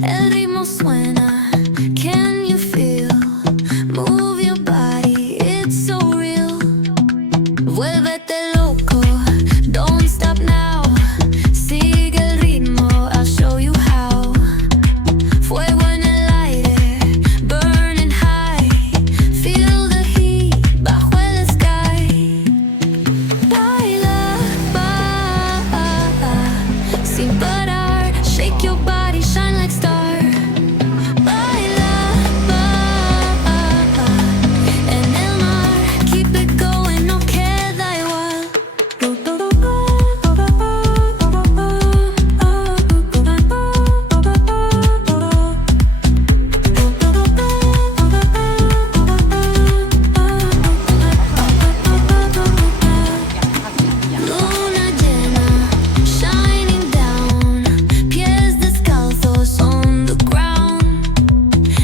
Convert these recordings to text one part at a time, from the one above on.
El ritmo suena, can you feel? Move your body, it's so real. Vuélvete loco, don't stop now. Sigue el ritmo, I'll show you how. Fuego en el aire, burning high. Feel the heat bajo el sky. Baila, sin parar. Shake your body, shine like star. Baila, en el mar. Keep it going, no queda igual. Luna llena, shining down. Pies descalzos on the ground.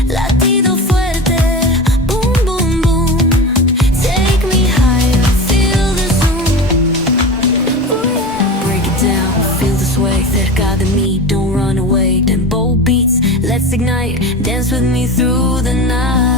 Latido fuerte, boom, boom, boom. Take me higher, feel the zoom. Break it down, feel the sway. Cerca de mí, don't run away. Tempo beats, let's ignite. Dance with me through the night.